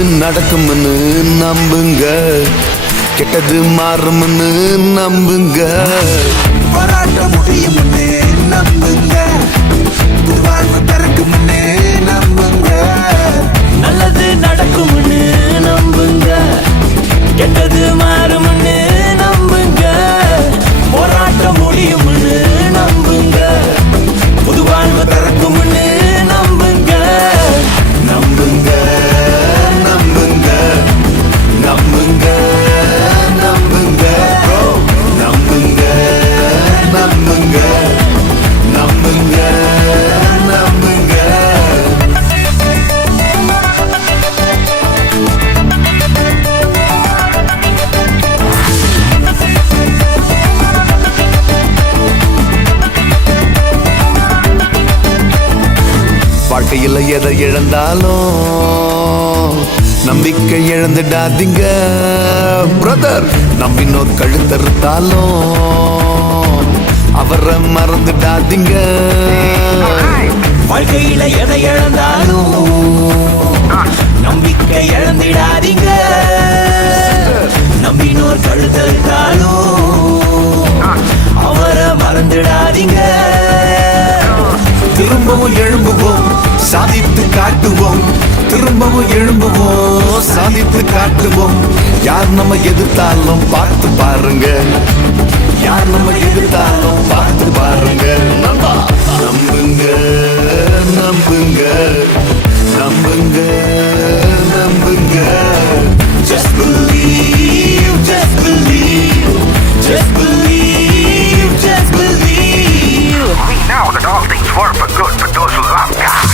நடக்கும்னு நம்புங்க, கெட்டது மாறும்னு நம்புங்க. போராட்டம் முடியும்னு நம்புங்க, புது வாழ்வு பிறக்கும்னு நம்புங்க. நல்லது நடக்கும்னு நம்புங்க, கெட்டது மாறும்னு நம்புங்க. போராட்டம் முடியும்னு நம்புங்க, புது வாழ்வு பிறக்கும்னு நம்புங்க. நம்புங்க நம்புங்க நம்புங்க நம்புங்க bro. நம்புங்க நம்புங்க நம்புங்க நம்புங்க. வாழ்க்கையில் எதை இழந்தாலும் நம்பிக்கை இழந்துடாதீங்க பிரதர். நம்பினோர் கழுத்தறுத்தாலும் அவரை மறந்துடாதீங்க. வாழ்க்கையில எதை இழந்தாலும் நம்பிக்கை இழந்திடாதீங்க. நம்பினோர் கழுத்தறுத்தாலும் அவரை மறந்துடாதீங்க. திரும்பவும் எழும்புவோம், சாதித்து காட்டுவோம். திரும்பவும் எழும்புவோம், சாதித்து காட்டுவோம். யார் நம்ம எதிர்த்தாலும் பார்த்து பாருங்க, யார் நம்ம எதிர்த்தாலும் பார்த்து பாருங்க. நம்புங்க நம்புங்க நம்புங்க நம்புங்க. Just believe, just believe, just believe, just believe. We know that all things work for good for those who love God.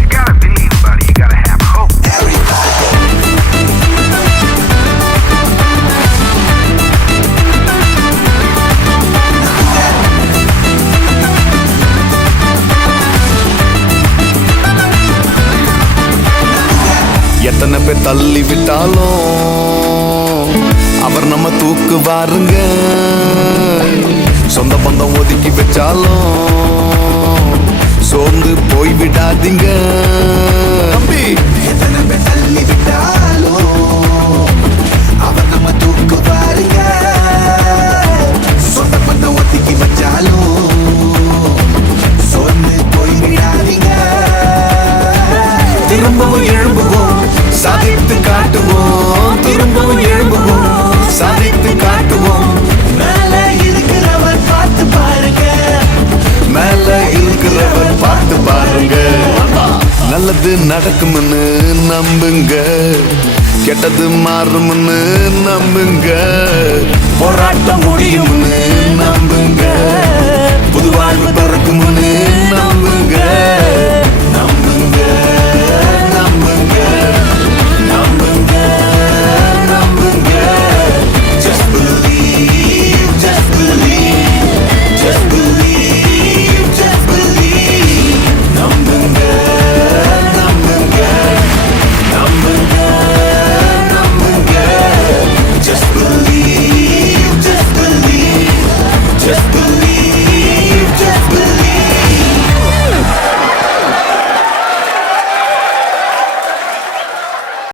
You gotta believe, buddy. You gotta have hope. எத்தனை பேர் தள்ளி விட்டாலும் அவர் நம்ம தூக்குவாருங்க. சொந்த பந்தம் ஒதுக்கி வச்சாலும் சோர்ந்து போய் விடாதீங்க தம்பி. எத்தனை பேர் தள்ளி விட்டாலும் அவர் நம்ம தூக்கு பாருங்க. சொந்த பந்தம் ஒத்திக்கி வச்சாலும் சொன்னு போய் விடாதீங்க. திரும்பவும் எழும்புவோம், சாதித்து காட்டுவோம். திரும்பவும் எழும்புவோம், சாதித்து காட்டுவோம். மேல இருக்கிறவர் பார்த்து பாருங்க, மேல இருக்கிறவர் பார்த்து பாருங்க. நல்லது நடக்கும்னு நம்புங்க, கெட்டது மாறும்னு நம்புங்க. போராட்டம் முடியும்னு நம்புங்க.